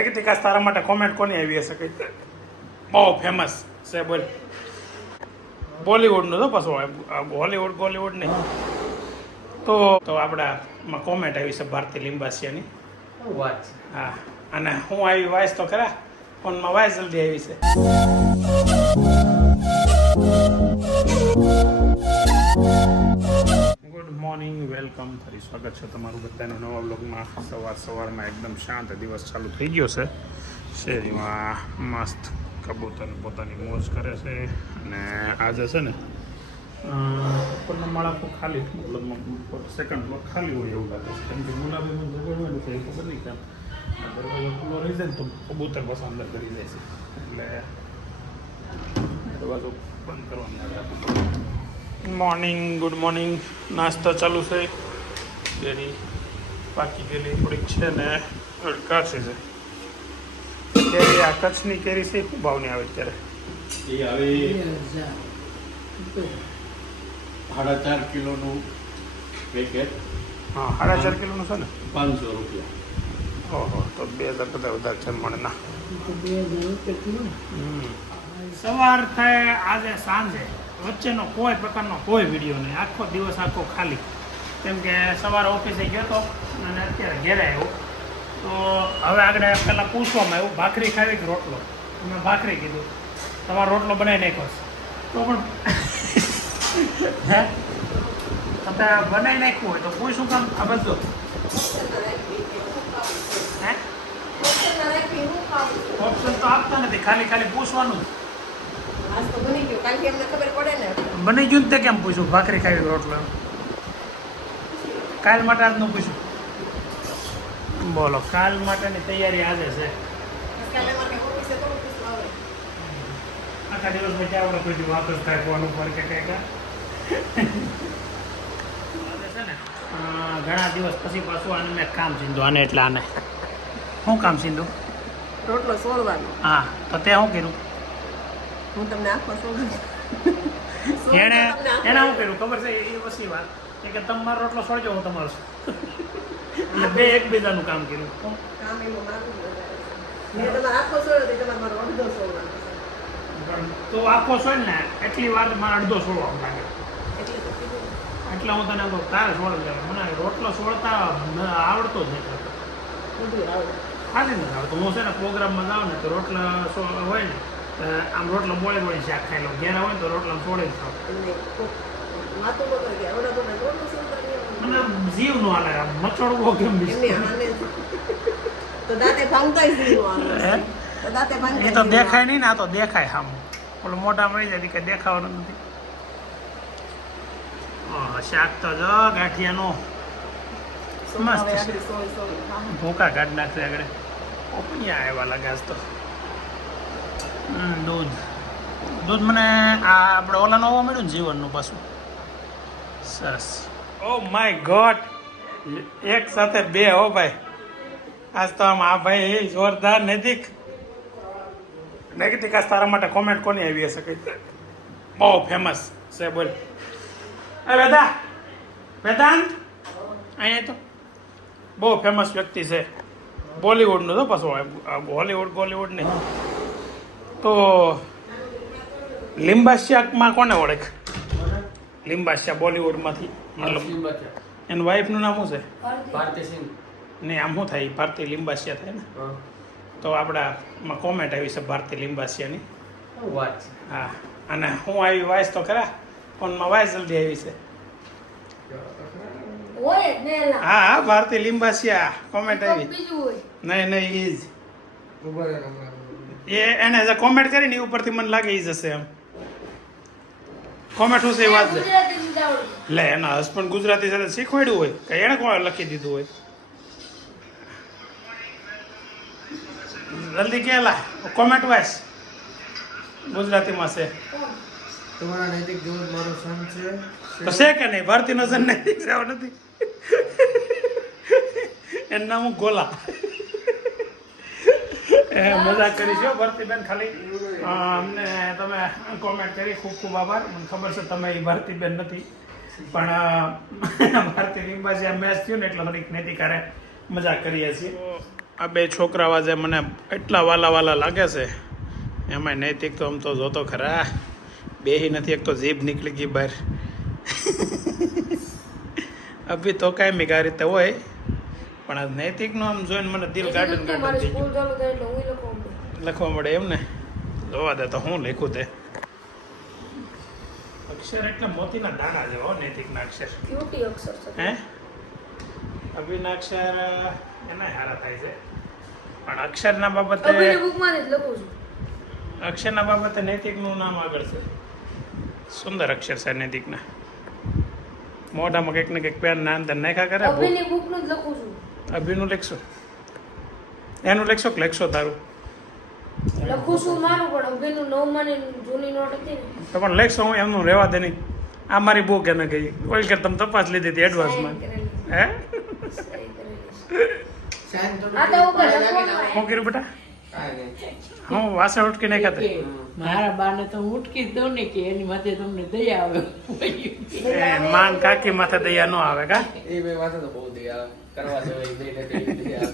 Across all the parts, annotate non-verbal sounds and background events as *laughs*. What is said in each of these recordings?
Negative તારા માટે comment કોની આવી હશે કઈ? બહુ ફેમસ છે બોલ. બોલિવૂડનું તો પાછું હોલિવૂડ બોલિવૂડ નહીં. તો તો આપણા કોમેન્ટ આવી છે ભારતી લિંબાસિયાની. હા અને હું આવી વાઇસ તો ખરા ફોનમાં વાઇસ જલ્દી આવી છે. Good morning, welcome. ફરી સ્વાગત છે તમારું બધાનું નવા બ્લોગમાં સવાર સવારમાં એકદમ શાંત દિવસ ચાલુ થઈ ગયો છે. શેરીમાં મસ્ત કબૂતર પોતાની મોજ કરે છે અને આજે છે ને ઉપરના માળા ખાલી મતલબ સેકન્ડ ફ્લોર ખાલી હોય એવું લાગે છે. કેમ કે ગુલાબીમાં જગડવાનું છે એ ખબર નહીં કેમ દરવાજો ખુલ્લો રહી જાય ને તો કબૂતર બસ અંદર કરી જાય છે. એટલે દરવાજો બંધ કરવાની આવે મોર્નિંગ ગુડ મોર્નિંગ નાસ્તા ચાલુ છે. ડેરી પાકી ગયેલી થોડીક છે ને કાચી છે કેરી આ કચ્છની કેરી છે શું ભાવની આવે અત્યારે? એ આવે સાડા ચાર કિલોનું પેકેટ હા સાડા ચાર કિલોનું છે ને? પાંચસો રૂપિયા. ઓહો તો બે હજાર બધા વધારે છે મને ના. હમ. સવાર થાય આજે સાંજે. વચ્ચેનો કોઈ પ્રકારનો કોઈ વીડિયો નહીં. આખો દિવસ આખો ખાલી. કેમ કે સવારે ઓફિસે ગયો હતો અને અત્યારે ઘેરે આવ્યો. તો હવે આગળ પહેલાં પૂછવામાં આવ્યું ભાખરી ખાવી કે રોટલો? મેં ભાખરી કીધું. તમારો રોટલો બનાવી નાખ્યો તો પણ *laughs* હે? તમે બનાવી નાખ્યું હોય તો કોઈ શું કામ આ બધું. ઓપ્શન તો આપતા નથી. ખાલી ખાલી પૂછવાનું જ. બની ગયું. ને. તે કેમ પૂછ્યું? ભાખરી ખાવી કે રોટલો કાલ માટે આજનું પૂછ્યું. બોલો કાલ માટેની તૈયારી આજે છે. આખા દિવસ પછી આપણે કોઈ દી વાપસ થાય ફોન ઉપર કે કંઈક આજે છે ને ઘણા દિવસ પછી પાછું આને મેં કામ સીધું આને એટલે આને. *laughs* શું કામ સીધું? રોટલો સોળવાનો. હા તો તે શું કર્યું હું તમને આખો *laughs* શું એણે એને હું કર્યું? ખબર છે? એ વસી વાત. એ કે તમારો મારો રોટલો સોળજો હું તમારો છું. *laughs* એટલે બે એકબીજાનું કામ કર્યું. કામ એમાં મારું મેં તમારે આખો સોળ્યો તો તમારે મારો અડધો સોળવાનો છે. તો આખો છોડ ને એટલી વાર મારે અડધો છોડવા લાગે. એટલે હું તને કહું તારે સોળ મને રોટલો છોડતા આવડતો જ નથી. ખાલી નથી આવડતું. હું છે ને પ્રોગ્રામમાં જાઉં ને તો રોટલા હોય ને આમ રોટલો બોળી બોળે શાક ખાઈ લો ઘેરા હોય તો રોટલા છોડે જ ખાવ જીવ નો આલે મચોડવો કેમ તો દાંતે ભાંગતાય? આવે. તો એ તો દેખાય નહીં ને આ તો દેખાય આમ. ઓલો મોટા મળી જાય કે દેખાવાનું નથી. શાક તો જો ગાંઠિયાનો. આવે. મસ્ત. ભૂકા કાઢ નાખશે આગળ. ઓપિયા આવ્યા લાગે તો. દૂધ. દૂધ મને આ આપણે ઓલાનો આવવા મળ્યું ને જીવનનું પાછું. સરસ. ઓ માય ગોડ એક સાથે બે હો ભાઈ. આજ તો આમ આ ભાઈ જોરદાર નજીક. આજ તારા માટે કોમેન્ટ કોની આવી હશે કઈ? બહુ ફેમસ છે, બોલ. એ વેદા, વેદાંત? અહીંયા તો. બહુ ફેમસ વ્યક્તિ છે. બોલિવૂડનું તો પાછું હોલીવુડ બોલિવૂડ નહીં તો લિંબાશિયાકમાં કોને ઓળખ? લિંબાશિયા બોલિવૂડમાંથી મતલબ એના વાઈફનું નામ શું છે? ભારતી સિંહ. ને આમ શું થાય? ભારતી લિંબાશિયા થાય ને? તો આપણા કોમેન્ટ આવી છે ભારતી લિંબાશિયાની. વાત હા. અને હું આવી વાઇસ તો ખરા ફોનમાં વાઇસ જલ્દી આવી છે. હા હા ભારતી લિંબાશિયા કોમેન્ટ આવી. નહીં નહીં એ જ. એ એને જે કોમેન્ટ કરીને એ ઉપરથી મને લાગે એ જશે એમ. કોમેન્ટ શું છે એ વાત છે. લે એના હસબન્ડ ગુજરાતી સાથે શીખવાડ્યું હોય કે એણે કોણ લખી દીધું હોય? જલ્દી કે લા કોમેન્ટ વાઈસ ગુજરાતીમાં છે. તમારા નૈતિક જીવન મારો સન છે. તો છે કે નહીં? ભારતીય નજર નૈતિક સેવ નથી. એનું નામ ગોલા. એ મજાક કરી છે ભારતીબેન ખાલી. અમને તમે કોમેન્ટ કરી, ખૂબ ખૂબ આભાર. મને ખબર છે તમે એ ભરતીબેન નથી. પણ ભારતી લીંબાજી આ મેચ થયું ને એટલે થોડીક નેતિકારે મજા કરીએ છીએ. આ બે છોકરાઓ જે મને એટલા વાલા વાલા લાગે છે એમાં નૈતિક તો આમ તો જોતો ખરા. બેહી નથી એક તો જીભ નીકળી ગઈ બહાર. *laughs* અભી તો કાંઈ મીગા રીતે હોય. પણ આ નૈતિકનું આમ જોઈને મને દિલ ગાર્ડન ગાર્ડન થઈ ગયું. લખવા મળે એમ ને? જોવા દે તો હું લખું તે. અક્ષર એટલે મોતીના દાણા જેવો હો, નૈતિકના અક્ષર. ક્યુટી અક્ષર છે. હે? અભિના અક્ષર એના હારા થાય છે. પણ અક્ષરના બાબતે બુકમાં જ લખું છું. અક્ષરના બાબતે નૈતિકનું નામ આગળ છે. સુંદર અક્ષર છે નૈતિકના. મોઢામાં કંઈક ને કંઈક પેન ના અંદર નાખ્યા કરે અભિની બુકનું જ લખું છું. અભિનું લેખશો. એનું લેખશો કે લેખશો તારું? લખું છું મારું પણ અભિનું નવમાની જૂની નોટ હતી તો પણ લેખશો હું એમનું રહેવા દે નહીં. આ મારી બુક એને કહી ઓલ કે તમે તપાસ લીધી હતી એડવાન્સમાં હે. શું કર્યું બેટા. હું વાસણ ઉટકી નાખ્યા તે મારા બાને તો હું ઉટકી જ દઉં ને કે એની માથે તમને દયા આવે. માન કાકી માથે દયા ન આવે કા? એ બે માથે તો બહુ દયા આવે. કરવા દેવાય એવી દયા ને *laughs* બે દયા આવે.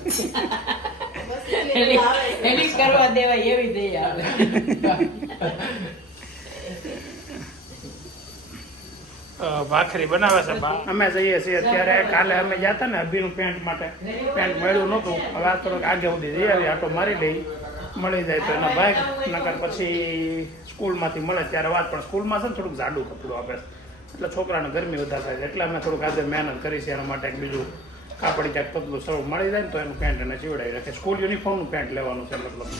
બસ એટલે એની આવે છે. એની કરવા દેવાય એવી દયા આવે અ, ભાખરી બનાવે છે અમે જઈએ છીએ ત્યારે કાલે અમે હતા ને અભીનું પેન્ટ માટે. પેન્ટ મળ્યું નહોતું. હવે આ થોડોક આગે સુધી જઈએ આટો મારી લઈ મળી જાય તો એના ભાઈ. નકર પછી સ્કૂલમાંથી મળે ત્યારે વાત. પણ સ્કૂલમાં છે ને થોડુંક જાડું કપડું આપે એટલે છોકરાને ગરમી વધારે થાય. એટલે અમે થોડુંક આજે મહેનત કરી છે. એના માટે બીજું કાપડી ક્યાંક પતલું સૌ મળી જાય ને તો એનું પેન્ટ એને ચીવડાવી રાખે. સ્કૂલ યુનિફોર્મનું પેન્ટ લેવાનું છે, મતલબ.